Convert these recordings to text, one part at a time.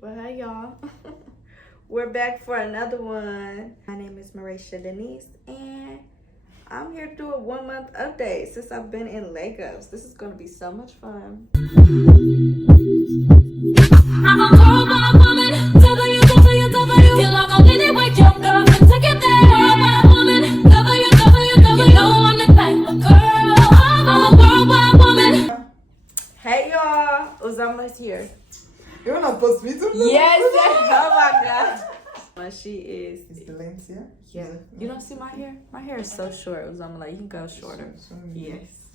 Well, hey y'all. We're back for another one. My name is Marisha Denise, and I'm here to do a 1 month update since I've been in Lagos. This is going to be so much fun. I'm a worldwide woman, www. Feel like I'm anywhere young girl, take it there. Worldwide woman, www. You know I'm the type of girl. I'm a worldwide woman. Hey y'all, Uzama's here. You're not supposed to be too. Yes, oh my god. Well, she is. Is the length here? Yeah. You don't see my hair? My hair is so short. Uzama, like, you can go shorter. Yes.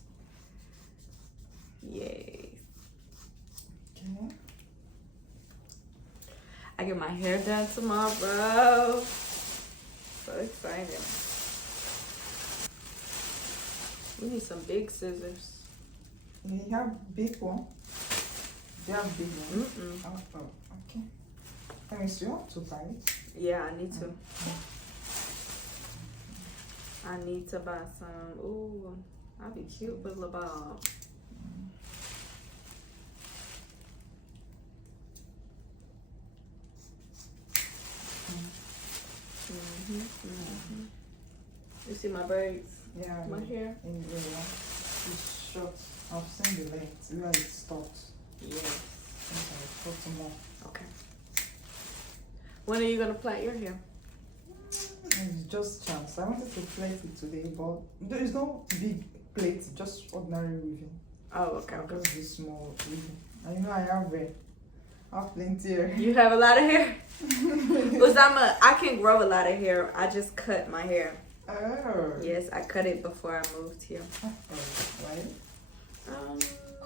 Yes. Okay. I get my hair done tomorrow. So excited. We need some big scissors. You have big one. You have big one. Oh, okay. Let me see. You want to buy it? Yeah, I need to. I need to buy some. Ooh, I'll be cute with LeBob. You see my braids? Yeah. My hair? In the it's short. I've seen the length. Where it stops. Yes. Okay, put more. Okay. When are you gonna plait your hair? It's just chance. I wanted to plait it today, but there is no big plate, just ordinary weaving. Oh, okay. Just this small weaving. And you know I have plenty here. You have a lot of hair? I can grow a lot of hair. I just cut my hair. Oh. Yes, I cut it before I moved here. Why?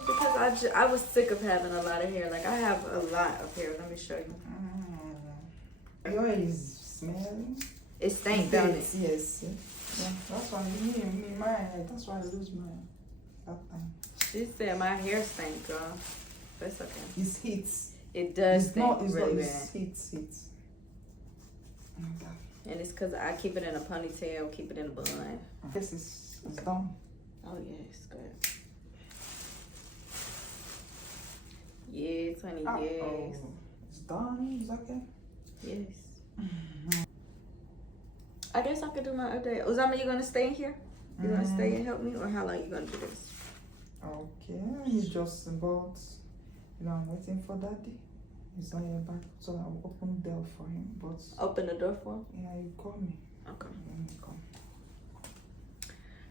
Because I was sick of having a lot of hair. Like, I have a lot of hair. Let me show you. Your hair is smelling. It stank, don't it? Yes. Yeah, that's why that's why I lose mine that time. She said my hair stank, girl. That's okay. It's heat. It does stink really bad. It's heat. Okay. And it's because I keep it in a ponytail, keep it in a bun. This is done. Oh, yes, good. Yes, honey, yes. It's done. It's okay. Yes. I guess I could do my update. Uzama, you gonna stay in here? You gonna stay and help me, or how long you gonna do this? Okay, he's just about, I'm waiting for daddy. He's not yet back, so I'll open the door for him. But Open the door for him? yeah, you call me. Okay. Let me come.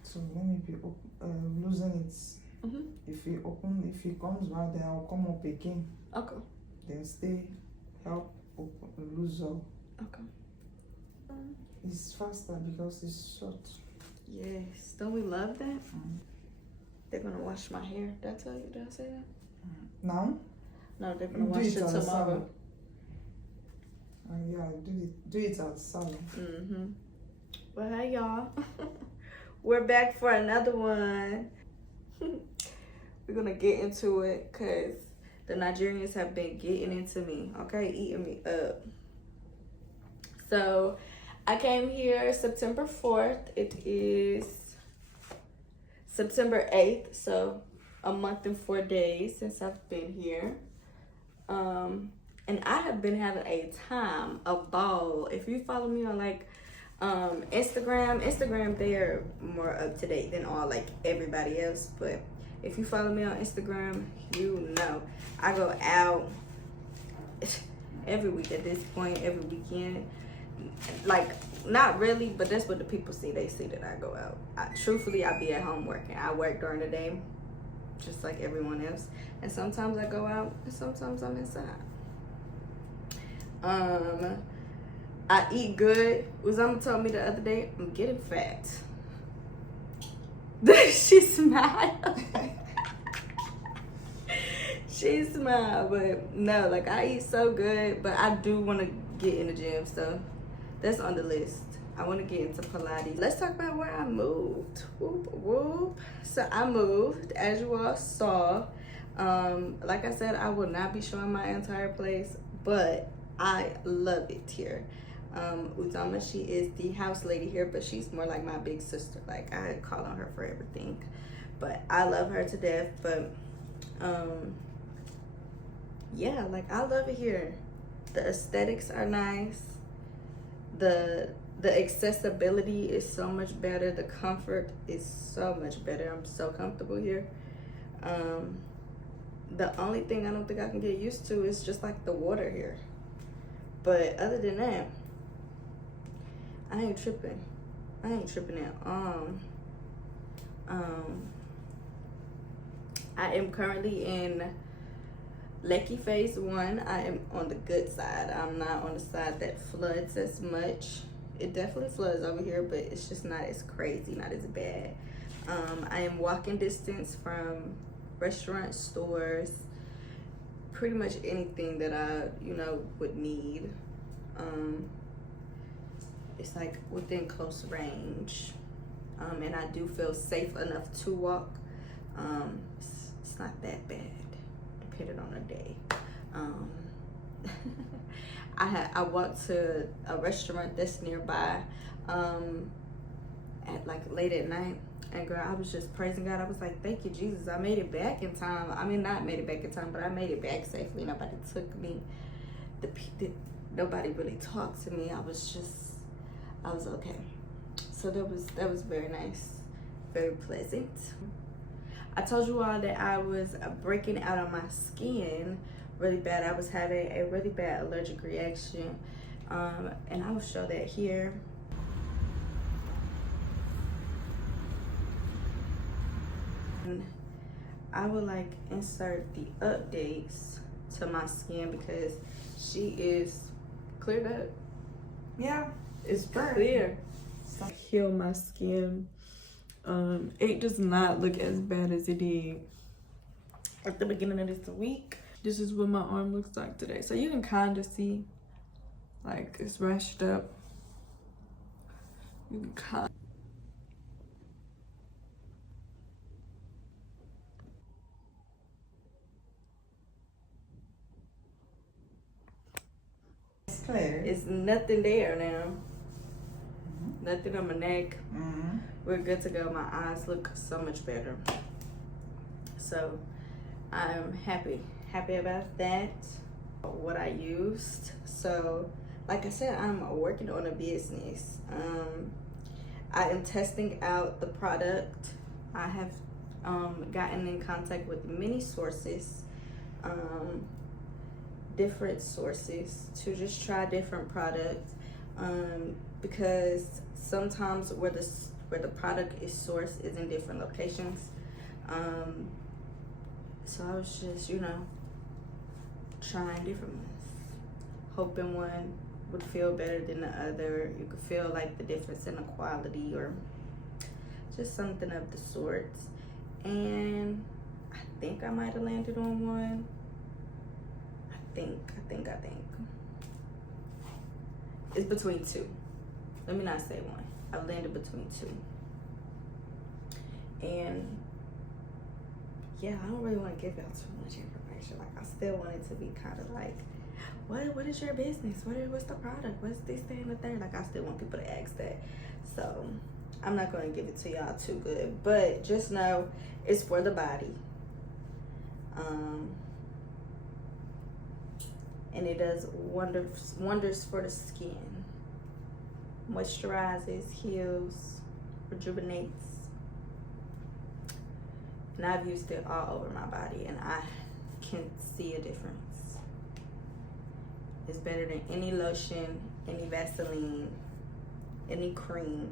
So let me be losing it. If he comes back, then I'll come up again. Okay. Then stay, help open, lose up. Okay. It's faster because it's short. Yes. Don't we love that? They're gonna wash my hair. Did I tell you? Did I say that? Now? No, they're gonna wash it tomorrow. Yeah, do it at salon. Well, hey y'all. We're back for another one. We're gonna get into it because the Nigerians have been getting into me, okay? Eating me up. So I came here September 4th. It is September 8th, so a month and 4 days since I've been here. And I have been having a ball. If you follow me on Instagram, they're more up to date than all everybody else. But if you follow me on Instagram, you know I go out every week at this point, every weekend. Not really, but that's what the people see. They see that I go out. Truthfully, I be at home working. I work during the day, just like everyone else. And sometimes I go out, and sometimes I'm inside. I eat good. Uzama told me the other day, I'm getting fat. She smiled. She smiled, but no, I eat so good, but I do want to get in the gym, so that's on the list. I want to get into Pilates. Let's talk about where I moved. Whoop, whoop. So I moved, as you all saw. Like I said, I will not be showing my entire place, but I love it here. Uzama, she is the house lady here, but she's more like my big sister. I call on her for everything, but I love her to death. But yeah, I love it here. The aesthetics are nice. The accessibility is so much better. The comfort is so much better. I'm so comfortable here. The only thing I don't think I can get used to is just like the water here. But other than that, I ain't tripping. I ain't tripping at all. I am currently in Lekki phase 1. I am on the good side. I'm not on the side that floods as much. It definitely floods over here, but it's just not as crazy, not as bad. I am walking distance from restaurants, stores, pretty much anything that I, would need. It's like within close range. And I do feel safe enough to walk. It's not that bad, depending on the day. I walked to a restaurant that's nearby at like late at night, and girl, I was just praising God. I was like, thank you, Jesus. I made it back in time. I mean, not made it back in time, but I made it back safely. Nobody took me. Nobody really talked to me. I was okay. So that was very nice, very pleasant. I told you all that I was breaking out on my skin really bad. I was having a really bad allergic reaction, and I will show that here. And I would like insert the updates to my skin because she is cleared up. Yeah, it's burnt. Clear. Heal my skin. It does not look as bad as it did at the beginning of this week. This is what my arm looks like today. So you can kind of see, like, it's rashed up. You can kind. It's clear. It's nothing there now. Nothing on my neck. We're good to go. My eyes look so much better. So I'm happy about that. What I used. So like I said, I'm working on a business. I am testing out the product. I have gotten in contact with many sources, different sources, to just try different products, because sometimes where the product is sourced is in different locations. So I was just, trying different ones, hoping one would feel better than the other. You could feel like the difference in the quality or just something of the sorts. And I think I might have landed on one. I think. It's between two. Let me not say one. I've landed between two. And yeah, I don't really want to give out too much information. Like, I still want it to be kind of like, what is your business? What's the product? What's this, that, and the third? Like, I still want people to ask that. So I'm not going to give it to y'all too good. But just know it's for the body. And it does wonders for the skin. Moisturizes, heals, rejuvenates. And I've used it all over my body, and I can see a difference. It's better than any lotion, any Vaseline, any cream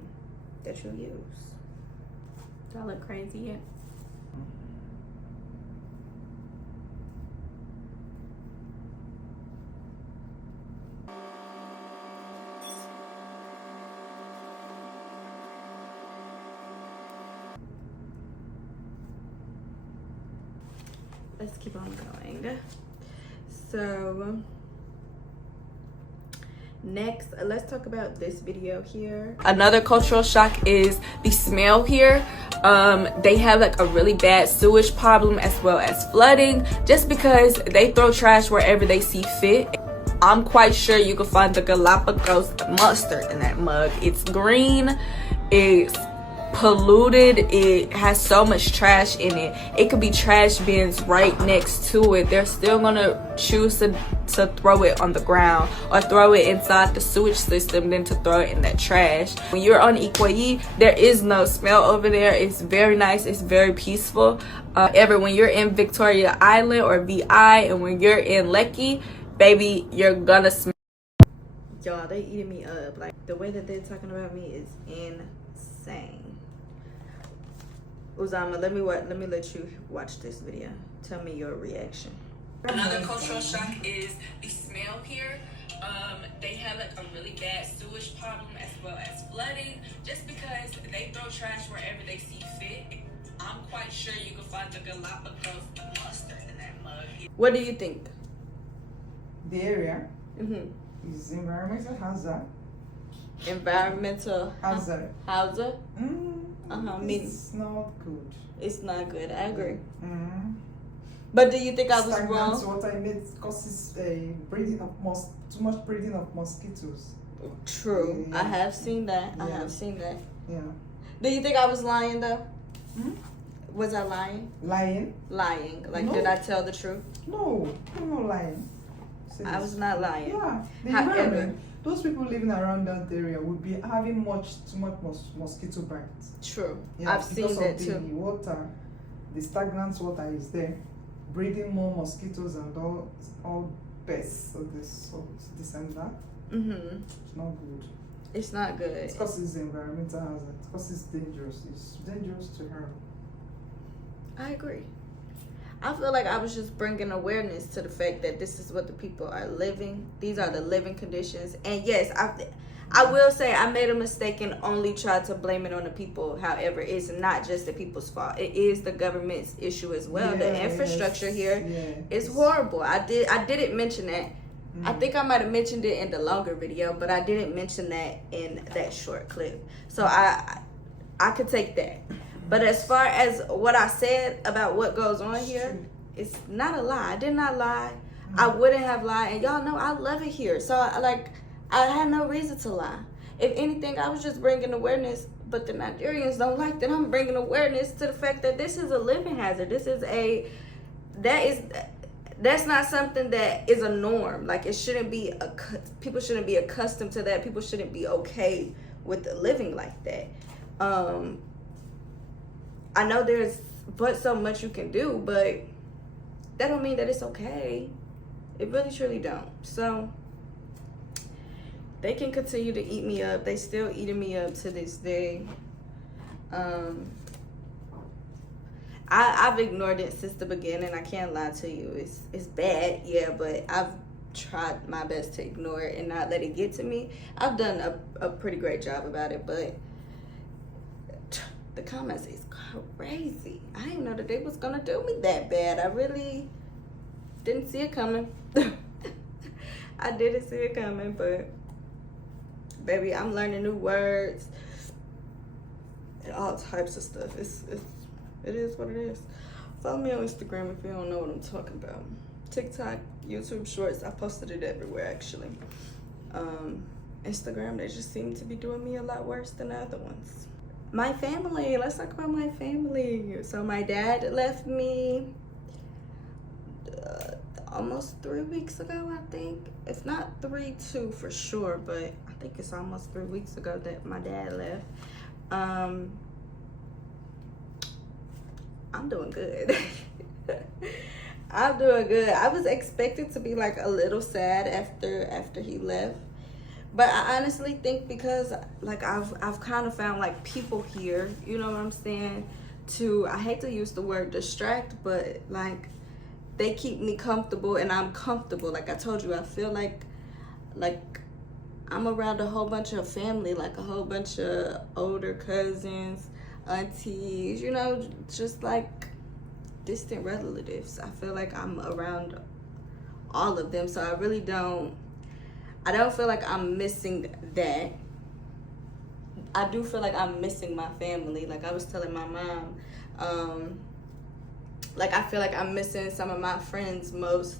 that you use. Do I look crazy yet? Let's keep on going. So next, let's talk about this video here. Another cultural shock is the smell here. They have like a really bad sewage problem as well as flooding, just because they throw trash wherever they see fit. I'm quite sure you can find the Galapagos mustard in that mug. It's green, it's polluted, it has so much trash in it. It could be trash bins right next to it. They're still gonna choose to to throw it on the ground or throw it inside the sewage system than to throw it in that trash. When you're on Ikoyi, there is no smell over there. It's very nice. It's very peaceful. When you're in Victoria Island or VI, and when you're in Lekki, baby, you're gonna smell. Y'all, they eating me up. Like, the way that they're talking about me is insane. Uzama, let me let you watch this video. Tell me your reaction. Another cultural shock is the smell here. They have like a really bad sewage problem as well as flooding, just because they throw trash wherever they see fit. I'm quite sure you can find the Galapagos mustard in that mug. What do you think? The area Mm-hmm. is environmental hazard. Environmental Hazard. hazard? Meaning It's not good. it's not good. I agree. Mm. But do you think I was Stagnant wrong? water causes too much breeding of mosquitoes. True. Yeah. I have seen that. I Yeah. have seen that. Yeah. Do you think I was lying though? Hmm? Was I lying? Lying? Lying. Like, No. did I tell the truth? No, I'm not lying. I was not lying. Yeah. The However- environment. Those people living around that area would be having too much mosquito bites. True. Yeah, I've seen because that of the too. water, the stagnant water is there, breeding more mosquitoes and all pests of this and that. Mm-hmm. It's not good. It's not good. It's because it's environmental hazard. It's because it's dangerous. It's dangerous to her. I agree. I feel like I was just bringing awareness to the fact that this is what the people are living. These are the living conditions. And yes, I will say I made a mistake and only tried to blame it on the people. However, it's not just the people's fault. It is the government's issue as well. The infrastructure here is horrible. I didn't mention that. I think I might have mentioned it in the longer video, but I didn't mention that in that short clip. So I could take that. But as far as what I said about what goes on here, it's not a lie. I did not lie. I wouldn't have lied. And y'all know I love it here. So I had no reason to lie. If anything, I was just bringing awareness. But the Nigerians don't like that I'm bringing awareness to the fact that this is a living hazard. That's not something that is a norm. Like, it shouldn't be people shouldn't be accustomed to that. People shouldn't be okay with living like that. I know there's but so much you can do, but that don't mean that it's okay. It really truly don't. So they can continue to eat me up. They still eating me up to this day. I've ignored it since the beginning. I can't lie to you. It's bad, yeah, but I've tried my best to ignore it and not let it get to me. I've done a pretty great job about it, but the comments is crazy. I didn't know that they was gonna do me that bad. I really didn't see it coming. I didn't see it coming, but baby, I'm learning new words and all types of stuff. It is what it is. Follow me on Instagram if you don't know what I'm talking about. TikTok, YouTube Shorts, I posted it everywhere actually. Instagram, they just seem to be doing me a lot worse than the other ones. My family, let's talk about my family. So my dad left me almost 3 weeks ago, I think. If not 2 for sure, but I think it's almost 3 weeks ago that my dad left. I'm doing good. I'm doing good. I was expected to be like a little sad after he left. But I honestly think because like I've kind of found like people here, you know what I'm saying, to, I hate to use the word distract, but like they keep me comfortable and I'm comfortable. Like I told you, I feel like I'm around a whole bunch of family, like a whole bunch of older cousins, aunties, you know, just like distant relatives. I feel like I'm around all of them, so I really don't feel like I'm missing that. I do feel like I'm missing my family. Like I was telling my mom, like I feel like I'm missing some of my friends most,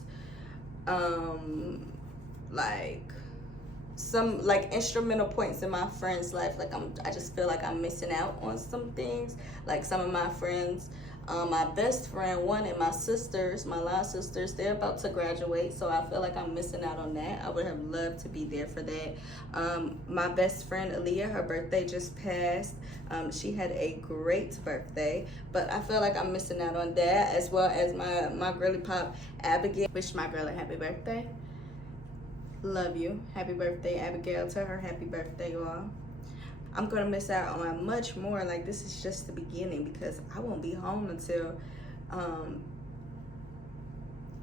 like some like instrumental points in my friend's life. Like I just feel like I'm missing out on some things. Like some of my friends My best friend, one, and my sisters, my last sisters, they're about to graduate, so I feel like I'm missing out on that. I would have loved to be there for that. My best friend, Aaliyah, her birthday just passed. She had a great birthday, but I feel like I'm missing out on that, as well as my girly pop, Abigail. Wish my girl a happy birthday. Love you. Happy birthday, Abigail. Tell her happy birthday, y'all. I'm gonna miss out on much more. Like, this is just the beginning, because I won't be home until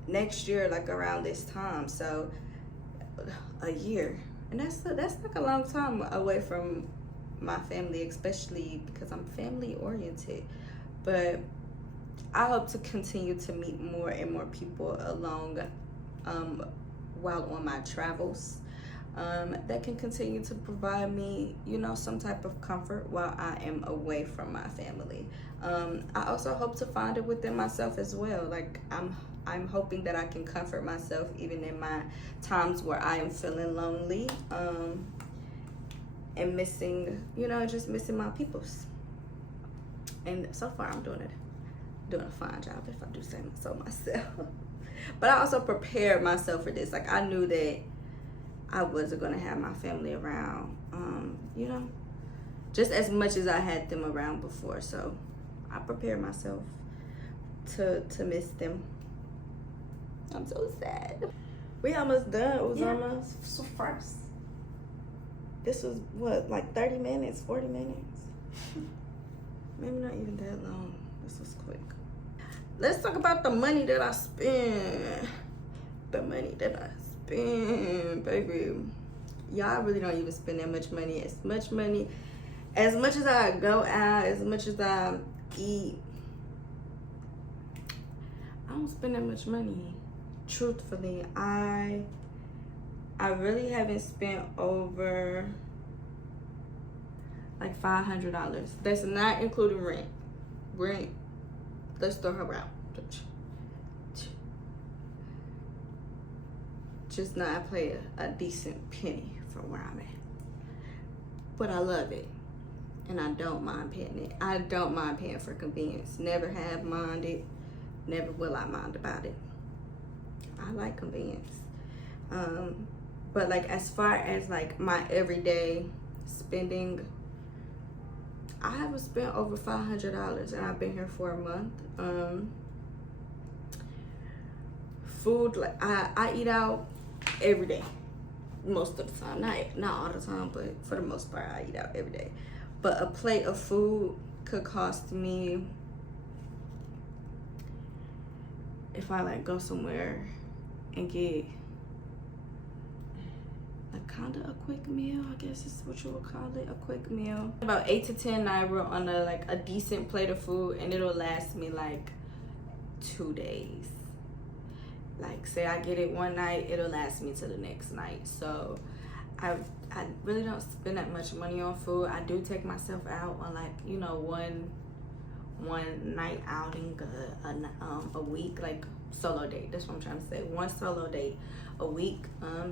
next year, like around this time. So a year, and that's like a long time away from my family, especially because I'm family oriented. But I hope to continue to meet more and more people along while on my travels. That can continue to provide me, you know, some type of comfort while I am away from my family. I also hope to find it within myself as well. Like, I'm hoping that I can comfort myself even in my times where I am feeling lonely, and missing, you know, just missing my peoples. And so far I'm doing a fine job, if I do say so myself. But I also prepared myself for this. Like, I knew that I wasn't gonna have my family around, you know, just as much as I had them around before. So I prepared myself to miss them. I'm so sad. We almost done. It was almost so fast. This was what, like 30 minutes, 40 minutes? Maybe not even that long. This was quick. Let's talk about the money that I spent. The money that I spend, baby. Y'all really don't even spend that much money. As much as I go out, as much as I eat, I don't spend that much money. Truthfully, I really haven't spent over like $500. That's not including rent. Let's throw her out. Just not play a decent penny from where I'm at. But I love it. And I don't mind paying it. I don't mind paying for convenience. Never have minded. Never will I mind about it. I like convenience. But like, as far as like my everyday spending, I haven't spent over $500 and I've been here for a month. Food, like I eat out every day, most of the time. Not all the time, but for the most part, I eat out every day. But a plate of food could cost me, if I like go somewhere and get like kind of a quick meal, I guess is what you would call it, a quick meal. About 8 to 10 naira on a decent plate of food, and it'll last me like 2 days. Like, say I get it one night, it'll last me to the next night. So I really don't spend that much money on food. I do take myself out on, like, you know, one night outing a week, like solo date. That's what I'm trying to say. One solo date a week,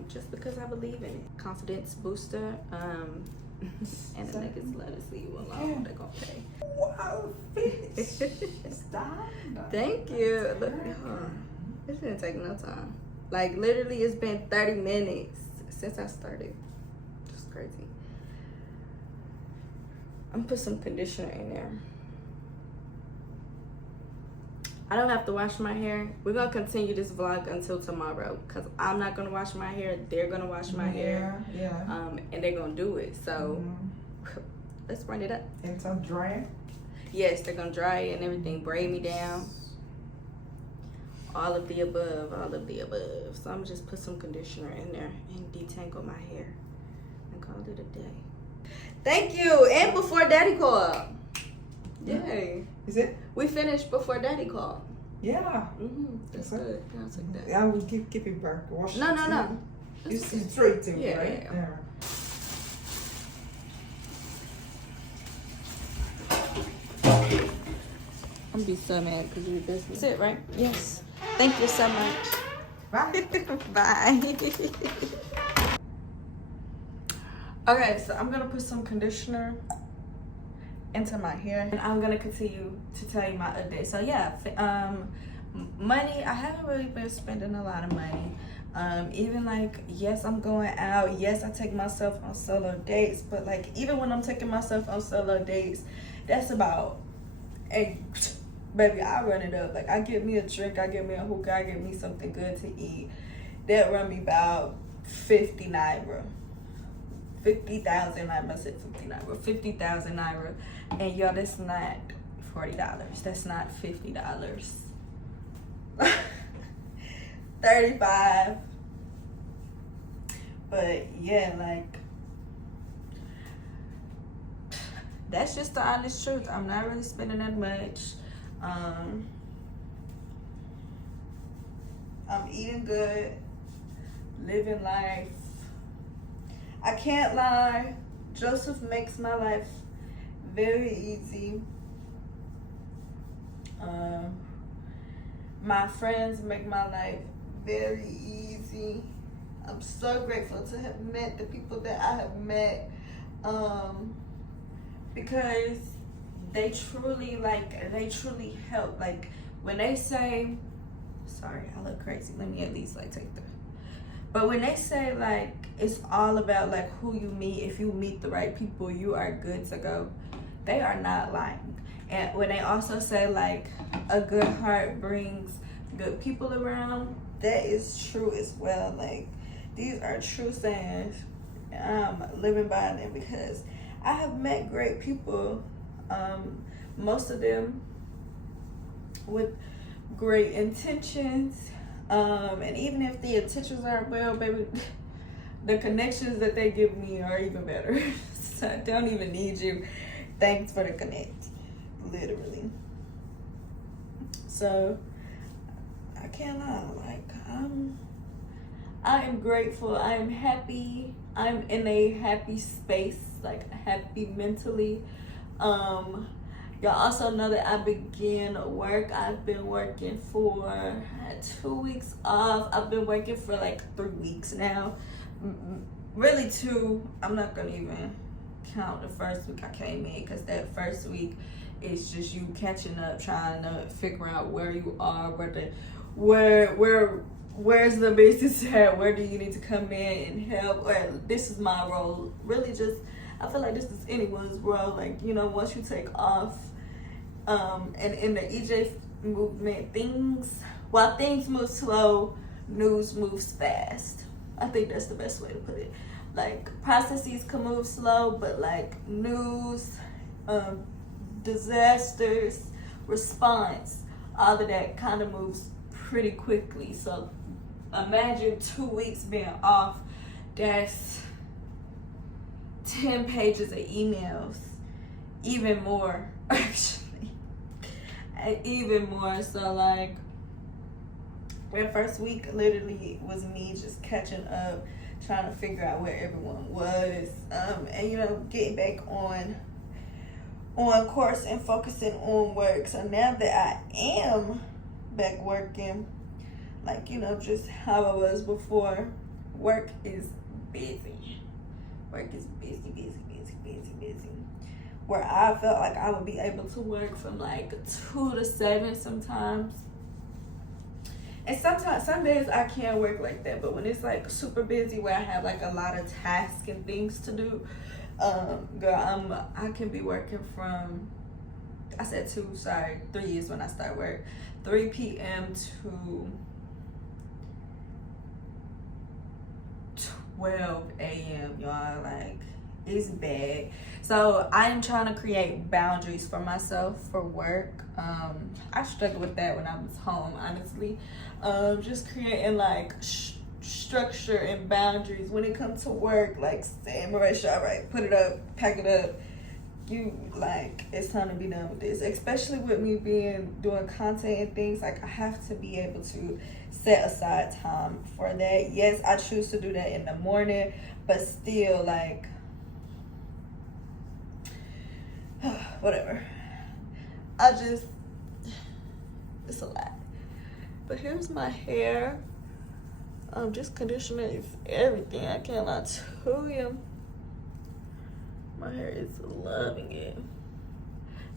just because I believe in it. Confidence booster. And the niggas let us leave you alone. They're gonna pay. Wow, finish. Stop. Thank you. Look, this didn't take no time. Like, literally, it's been 30 minutes since I started. Just crazy. I'm gonna put some conditioner in there. I don't have to wash my hair. We're gonna continue this vlog until tomorrow, because I'm not gonna wash my hair. They're gonna wash my hair. Yeah. And they're gonna do it. So let's run it up. And some dry. Yes, they're gonna dry it and everything, braid me down. All of the above, all of the above. So I'm gonna just put some conditioner in there and detangle my hair and call it a day. Thank you. And before Daddy called. Yay. Is it? We finished before Daddy called. Yeah. That's good. Yeah, I'll take that. I will keep it back. Wash it. No. It's straight in, Yeah, right? yeah. I'm gonna be so mad because we this. That's it, right? Yes. Thank you so much. Bye. Bye. Okay, so I'm gonna put some conditioner into my hair, and I'm gonna continue to tell you my updates. So yeah, money, I haven't really been spending a lot of money. Even like, yes, I'm going out, yes, I take myself on solo dates, but like, even when I'm taking myself on solo dates, that's about, hey, baby, I run it up. Like, I get me a drink, I get me a hookah, I get me something good to eat. That run me about 50 naira. 50,000 naira, I said 50 naira, 50,000 naira. And y'all, that's not $40. That's not $50. 35. But yeah, like, that's just the honest truth. I'm not really spending that much. I'm eating good, living life. I can't lie, Joseph makes my life very easy. My friends make my life very easy. I'm so grateful to have met the people that I have met, because they truly help. Like, when they say, sorry, I look crazy, let me at least like take the, but when they say like, it's all about like who you meet, if you meet the right people, you are good to go, they are not lying. And when they also say like, a good heart brings good people around, that is true as well. Like, these are true sayings. I'm living by them because I have met great people, most of them with great intentions, and even if the intentions aren't well, baby, the connections that they give me are even better. So I don't even need you. Thanks for the connect, literally. So I can't lie, like, I am grateful, I am happy, I'm in a happy space, like happy mentally. Y'all also know that I began work. I've been working for, I had 2 weeks off. I've been working for like 3 weeks now. Really 2, I'm not gonna even count the first week I came in, because that first week is just you catching up, trying to figure out where you are, where's the business at, where do you need to come in and help, or this is my role. Really just, I feel like this is anyone's role. Like, you know, once you take off, and in the EJ movement, while things move slow, news moves fast. I think that's the best way to put it. Like, processes can move slow, but like news, disasters, response, all of that kind of moves pretty quickly. So imagine 2 weeks being off, that's 10 pages of emails, even more, actually, even more. So like, that first week literally was me just catching up, trying to figure out where everyone was, and you know, getting back on course and focusing on work. So now that I am back working, like, you know, just how I was before, work is busy. Work is busy. Where I felt like I would be able to work from like 2 to 7 sometimes. And sometimes, some days I can't work like that, but when it's like super busy where I have like a lot of tasks and things to do, girl, I can be working from, I said 3 is when I start work, 3 p.m. to 12 a.m. y'all. Like, it's bad. So I'm trying to create boundaries for myself for work. I struggled with that when I was home, honestly. Just creating like structure and boundaries when it comes to work. Like, saying, Marisha, all right, put it up, pack it up. You, like, it's time to be done with this. Especially with me doing content and things, like, I have to be able to set aside time for that. Yes, I choose to do that in the morning, but still, like, whatever. It's a lot. But here's my hair. Just conditioning is everything. I can't lie to you. My hair is loving it.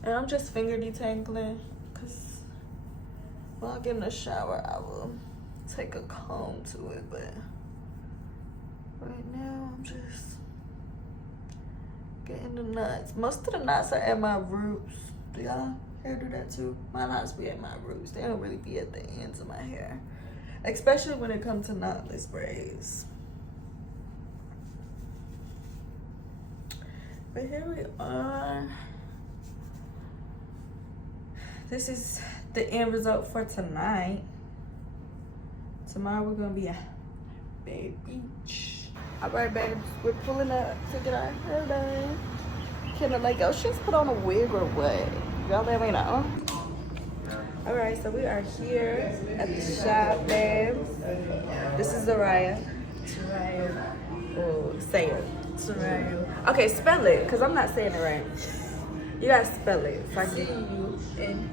And I'm just finger detangling because while I get in the shower, I will take a comb to it. But right now, I'm just getting the knots. Most of the knots are at my roots. Do y'all hair do that too? My knots be at my roots. They don't really be at the ends of my hair. Especially when it comes to knotless braids. But here we are. This is the end result for tonight. Tomorrow we're gonna be at Bay Beach. All right, babes, we're pulling up to get our hair done. Can the like, oh, she's put on a wig or what? Y'all let me know. All right, so we are here at the shop, babes. This is Zaraya. Oh, say it. Zaraya. Okay, spell it, because I'm not saying it right. You gotta spell it. So I can...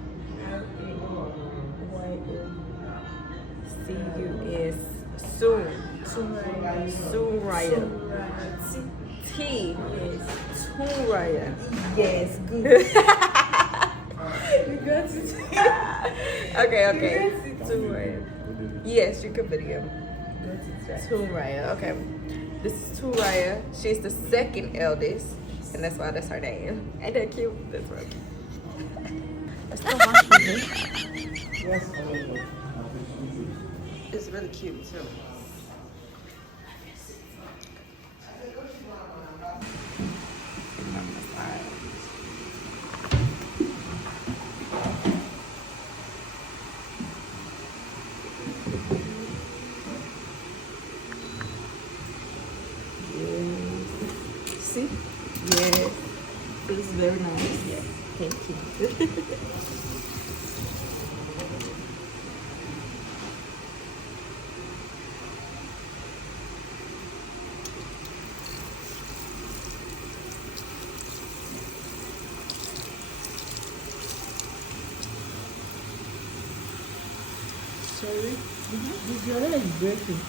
C-U-S. Soon. Suraya. T. Yes. Suraya. Yes, good. You got it. Okay. Suraya. Yes, you can video. Suraya. Okay. This is Suraya. She's the second eldest, and that's why that's her name. Ain't that cute? That's right. That's so much. It's really cute too. See? Yeah. It's very nice. Yeah. Thank you. Sorry? This your hair is breaking.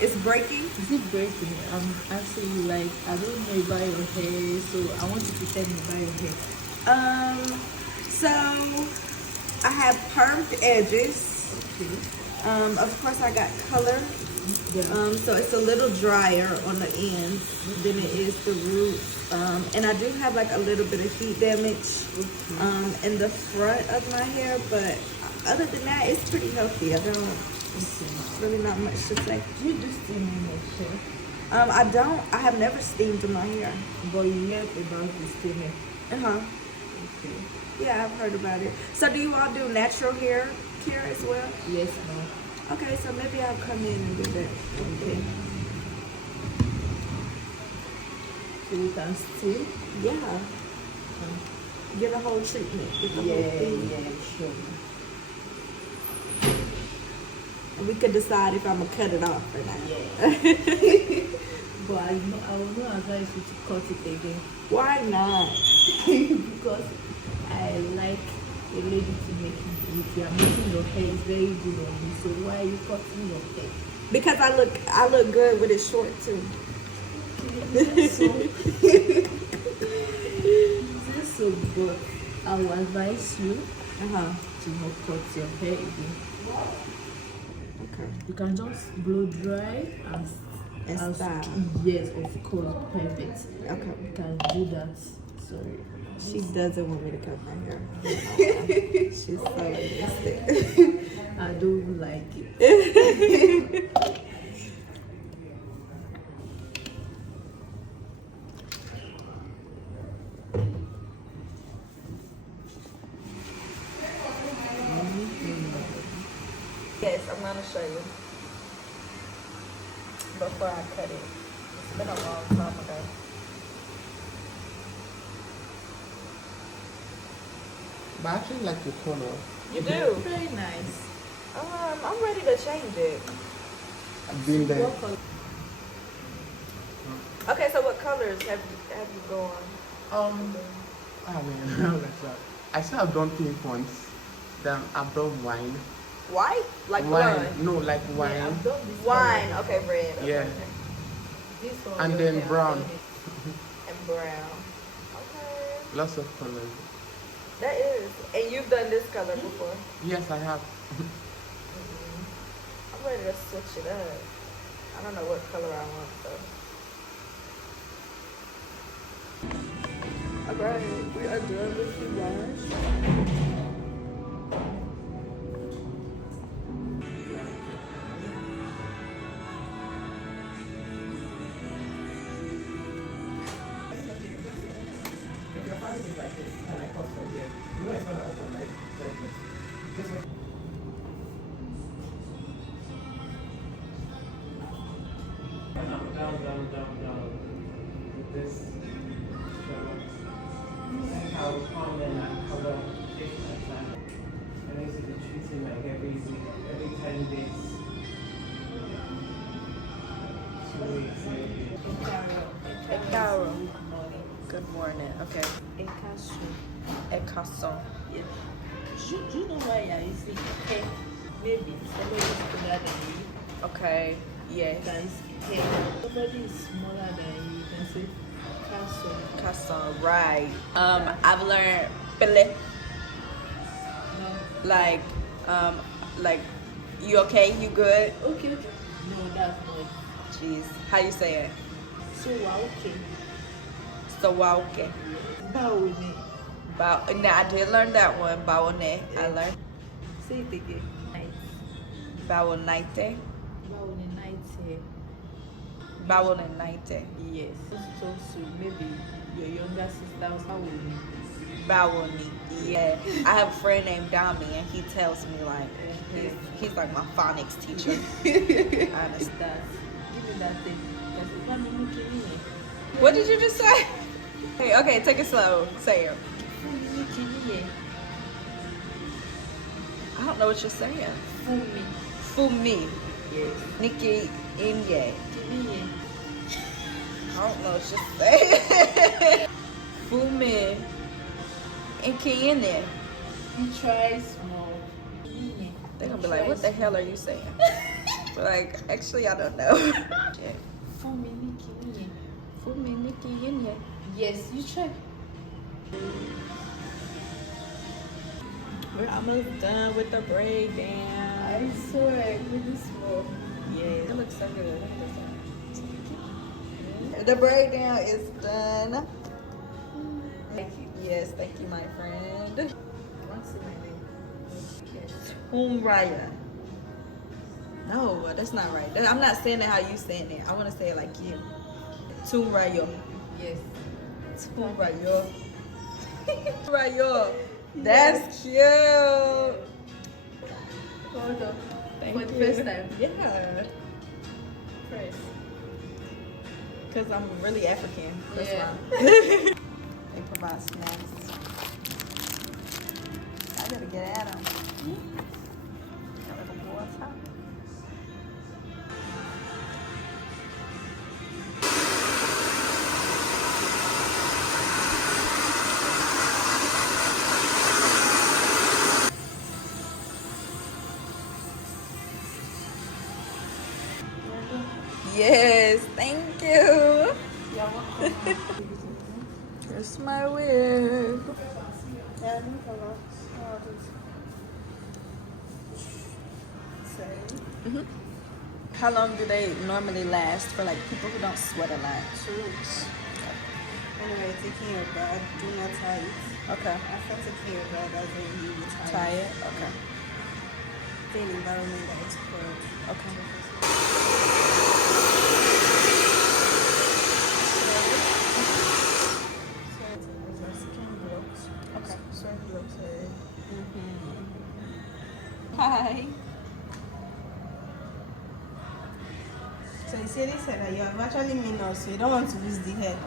It's breaking? Is it breaking? I'm asking you, like, I don't know about your hair, so I want you to tell me about your hair. So I have permed edges. Okay. Of course I got color. Yeah. So it's a little drier on the end than it is the root. And I do have like a little bit of heat damage in the front of my hair, but other than that, it's pretty healthy. I don't, really not much to say. Do you do steaming of hair? I don't. I have never steamed my hair. But you heard about the steaming. Okay. Yeah, I've heard about it. So do you all do natural hair care as well? Yes, no. Okay, so maybe I'll come in and do that. Okay. So you can steam? Yeah. Get a whole treatment. Get the whole thing. Sure. And we could decide if I'm gonna cut it off or not. But I will not advise you to cut it again. Why not? Because I like a lady to make it. If you are making your hair, it's very good on you. So why are you cutting your hair? Because I look good with it short too. So, but I will advise you to not cut your hair again. Okay. You can just blow dry And style. Yes, of course, perfect. Okay. You can do that. Sorry. She doesn't want me to cut my hair. She's so invested. I don't like it. Yes, I'm gonna show you before I cut it. It's been a long time ago. But I actually like the color. You do? Very nice. I'm ready to change it. I've been there. Okay, so what colors have you gone? I mean, I still have done pink once. Then I've done wine. White? Like Wine. blood? No, like wine. Yeah, I've done this Wine. color. Okay, red. Okay. Yeah. This one. And then brown. And brown. Okay. Lots of colors. That is. And you've done this color before. Yes, I have. I'm ready to switch it up. I don't know what color I want though. Alright, we are done with the wash. Down. With this shirt. And how common and color shape like that. And I used to be treating like every 10 days. 2 weeks maybe. Carol. Good morning. Okay. Ekaso. Yeah. Do you know why I using hair? Maybe somebody is taller than you. Okay. Yes. Can say hair. Somebody is smaller than you. Can say castle. Kaso. Right. I've learned pele. No. Like, you okay? You good? Okay. No, that's not. Jeez. How you say it? So okay. So okay. Bawoni. Now I did learn that one. Bawone. I learned Say it again. Night. bawonite. Bawoni night hair. Bawonite. Yes. So maybe your younger sister was Bawoni. Bawoni. Yeah. I have a friend named Dami and he tells me like he's like my phonics teacher. Honestly. That. Give me that thing. That's it. Let me look in here. What did you just say? Okay, take it slow. Say it. Look in here. I don't know what you're saying. Fumi. Fumi. Yes. Nikki Inye. Give me here. I don't know what you're saying. Fumi. Nikki Inye. You try small. They're gonna be like, what the hell are you saying? But like, actually, I don't know. Fumi Nikki. Fumi Nikki Inye. Yes, you try. We're almost done with the braid down. I saw it really small. Yeah, it looks so good. The braid down is done. Thank you. Yes, thank you, my friend. What's in my name? Tomb Raya. No, that's not right. I'm not saying it how you saying it. I want to say it like you. Tomb Raya. Yes. Tomb Raya. Raya. That's cute. Hold on. Thank For the you. first time. Yeah. Press. Because I'm really African. That's Yeah. why. They provide snacks. I gotta get at them. Got like a boy top. Yes, thank you. Here's my wig. How long do they normally last for like people who don't sweat a lot? 2 weeks. Anyway, taking your bag, do not tie it. Okay. After taking your bag, that's when you will tie Tie it. it? Okay. Stay in an environment that is cold. Okay. Okay. Hi. So you see, they said that you have actually mean us, so you don't want to lose the head.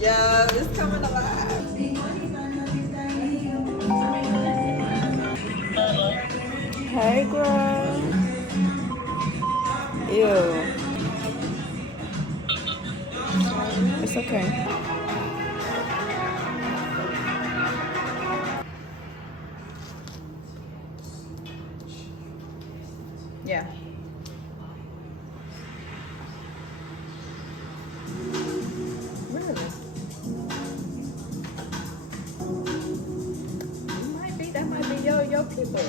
Yeah, it's coming alive. Hey, girl. Ew. It's okay. Yeah. Really? That might be your people.